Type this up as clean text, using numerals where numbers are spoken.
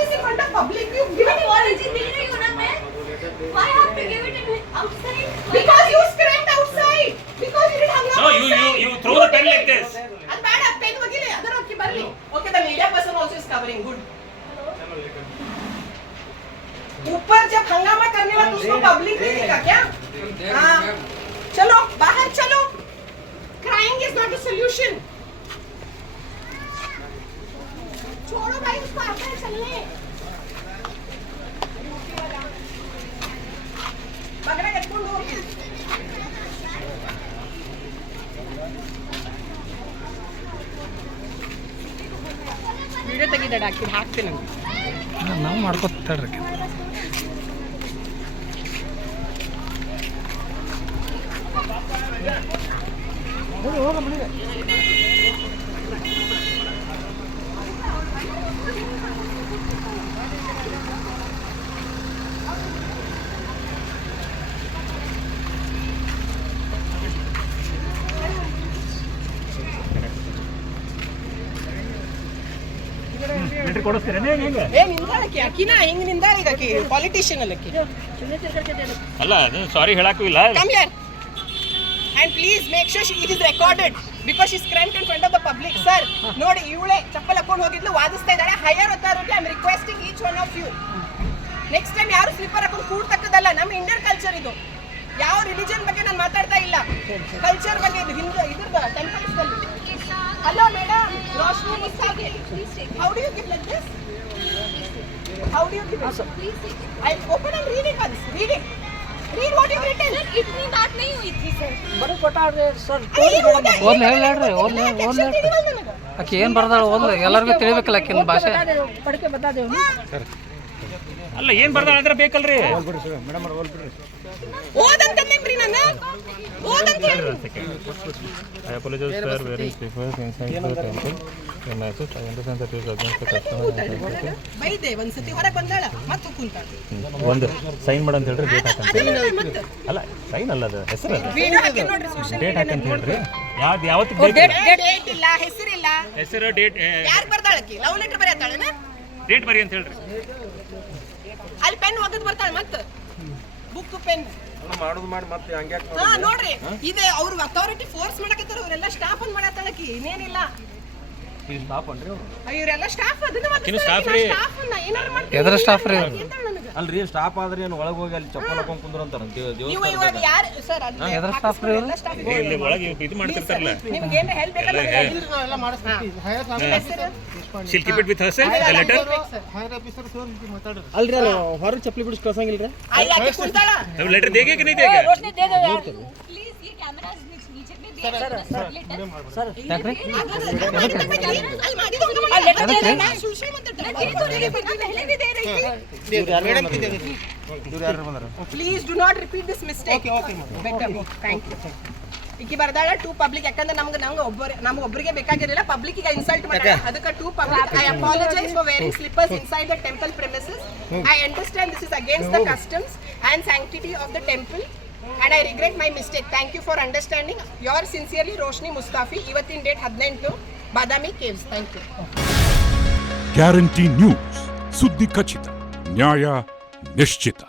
this in front of public. You've given it. Why have to give it outside? Because you screamed outside. Because you did hang up No, outside. you throw the pen like this. And bad pen ಹೋಗಿಲ್ಲ ಅದರ ಹೋಗಿ ಬರಲಿ. Okay, the media person also is covering. Good. ऊपर जब हंगामा करने वाला उसको पब्लिक नहीं दिखा क्या? हाँ. चलो बाहर चलो. Crying is not a solution. छोड़ो भाई उसको आगे चलने. पकड़े कटकुंड होगी. ವಿಡಿಯೋ ತೆಗಿದಾಡ ಹಾಕ್ತೀನಿ ನಾವು ಮಾಡ್ಕೊತಾಳ್ರಿ ಏ ನಿಂದಾಳಕ್ಕೆ ಅಕಿನ ಹೆಂಗ್ ನಿಂದಾಳ ಈಗ ಅಕಿ ಪಾಲಿಟಿಷಿಯನ್ ಅಲ್ಲಕ್ಕಿ ಅಲ್ಲ ಅದು ಸಾರಿ ಹೇಳಕ್ಕೂ ಇಲ್ಲ. Come here and please make sure it is recorded because she screamed in front of the public. Sir ನೋಡಿ ಇವಳೆ ಚಪ್ಪಲ್ ಹಾಕೊಂಡು ಹೋಗಿದ್ಲು ವಾದಿಸ್ತಾ ಇದ್ದಾಳೆ. Higher authority I am requesting each one of you next time ಯಾರು ಸ್ಲಿಪ್ಪರ್ ಹಾಕೊಂಡು ಕೂಡ್ತಕ್ಕದಲ್ಲ. ನಮ್ಮ ಇಂಡಿಯನ್ ಕಲ್ಚರ್ ಇದು. ಯಾವ ರಿಲಿಜನ್ ಬಗ್ಗೆ ನಾನು ಮಾತಾಡ್ತಾ ಇಲ್ಲ, ಕಲ್ಚರ್ ಬಗ್ಗೆ ಇದು. ಹಿಂದೂ ಇದ್ರದ್ದು ಟೆಂಪಲ್ಸ್ ಅಲ್ಲಿ. Hello madam, Roshni Mustafi, how do you give like this? How do you give it? I'll open and read it once. Read it. Read what you've written. इतनी बात नहीं हुई थी सर. ಬರೀ ಕೊಟ್ಟಾಡ್ರಿ ಸರ್. ಓದ್ಲಿ ಹೇಳ್ರಿ ಆಕೆ ಏನು ಬರ್ದಾಳ ಓದ್ಲಿ, ಎಲ್ಲರಿಗೂ ತಿಳಿಬೇಕಲ್ಲ ಆಕಿನ ಭಾಷೆ. ಅಲ್ಲ ಏನ್ ಬರ್ದಾಳ ಅಂದ್ರೆ ಬೇಕಲ್ರಿ. ಓದಂತಂದ್ರಿ ನನ್ನ ಓದಂತ ಹೇಳ್ರಿ. I apologize sir, wearing slippers inside the temple. When I said I understand that you are against the custom. ಬೈದೆ ಒಂದ್ಸತಿ ಹೊರಗೆ ಬಂದಾಳ ಮತ್ತೆ ಕುಂತಾಳ. ಒಂದು ಸೈನ್ ಮಾಡು ಅಂತ ಹೇಳ್ರಿ, ಡೇಟ್ ಹಾಕಂತ. ಮತ್ತೆ ಅಲ್ಲ ಸೈನ್ ಅಲ್ಲ, ಅದು ಹೆಸರು ಅದು. ವಿಡಿಯೋ ಹಾಕಿ ನೋಡ್ರಿ ಸೋಶಿಯಲ್ ಡೇಟ್ ಹಾಕಂತ ಹೇಳ್ರಿ. ಯಾವತ್ತು ಡೇಟ್ ಇಲ್ಲ, ಹೆಸರಿಲ್ಲ. ಹೆಸರು ಡೇಟ್ ಯಾರು ಬರ್ದಾಳಕಿ ಲವ್ ಲೆಟರ್ ಬರೆಯತ್ತಾಳನ? ಡೇಟ್ ಬರಿ ಅಂತ ಹೇಳ್ರಿ. ಅಲ್ಲಿ ಪೆನ್ ಒಗದ್ ಬರ್ತಾಳೆ ಮತ್ತೆ ಬುಕ್ ಪೆನ್ ಮಾಡೋದು ಮಾಡಿ ಮತ್ತೆ ಹಂಗೆ ಹಾ ನೋಡ್ರಿ ಇದೆ. ಅವ್ರು ಅಥಾರಿಟಿ ಫೋರ್ಸ್ ಮಾಡಕತ್ತಾರ. ಅವರೆಲ್ಲ ಸ್ಟಾಫ್ ಅನ್ ಮಾಡತ್ತಾಳಕಿ ಇನ್ನೇನಿಲ್ಲ. ಸ್ಟಾಪ್ ಅನ್ರಿ ಇವರೆಲ್ಲ ಸ್ಟಾಫ್ ಅದನ್ನ staff ರೀ. ಸ್ಟಾಫ್ ಅನ್ನ ಏನಾರು ಮಾಡ್ತಾರೆ. ಎದ್ರ ಸ್ಟಾಫ್ ರೀ? ಅಲ್ರಿ ಸ್ಟಾಪ್ ಆದ್ರೆ ಏನು ಒಳಗೆ ಹೋಗಿ ಅಲ್ಲಿ ಚಪ್ಪಲ್ ಹಾಕೊಂಡ್ ಕುಂದ್ರ ಅಂತಾರ ನೀವು ಇವಾಗ ಯಾರು ಸರ್ ಅಲ್ಲಿ ಎದ್ರ ಸ್ಟಾಫ್ ರೀ? ಇಲ್ಲಿ ಒಳಗೆ ಇದು ಮಾಡ್ತಿರ್ತಾರಲ್ಲ. ನಿಮಗೆ ಏನು ಹೆಲ್ಪ್ ಬೇಕಲ್ಲ ಎಲ್ಲ ಮಾಡಿಸ್ತೀವಿ. She'll keep it with herself, the letter. ಅಲ್ರಿ ಅಲ್ಲ ಹೊರಗೆ ಚಪ್ಪಲಿ ಬಿಡಿಸ್ ಕಳ್ಸಂಗಿಲ್ರಿ. ಆಯ್ತು ಕುಂತಾಳ. अब लेटर देगे कि नहीं देगे? रोशनी दे दो यार. प्लीज ये कैमरा नीचे पे दे ಅಲ್ಲಿ लेटर ಲೆಟರ್ दे ನಾನು ಸುಳ್ಳು ಮಾತಾಡ್ತೀನಿ. पहले भी दे रही थी. Please do not repeat this mistake. Better thank you. ಈಕಿ ಬರ್ದಾಳ ಟು ಪಬ್ಲಿಕ್. ಯಾಕಂದ್ರೆ ನಮ್ಗೆ ಒಬ್ಬರಿಗೆ ಬೇಕಾಗಿರಲಿಲ್ಲ, ಪಬ್ಲಿಕ್ ಈಗ ಇನ್ಸಲ್ಟ್ ಮಾಡ್ಯಾಳ. ಅದಕ್ಕೆ to public I apologise for wearing slippers inside the temple premises. I understand this is against the customs and sanctity of the temple and I regret my mistake. Thank you for understanding. Yours sincerely, Roshni Mustafi. ಇವತ್ತಿನ date 18 Badami caves. Thank you. Guarantee news, ಸುದ್ದಿ ಖಚಿತ, ನ್ಯಾಯ ನಿಶ್ಚಿತ.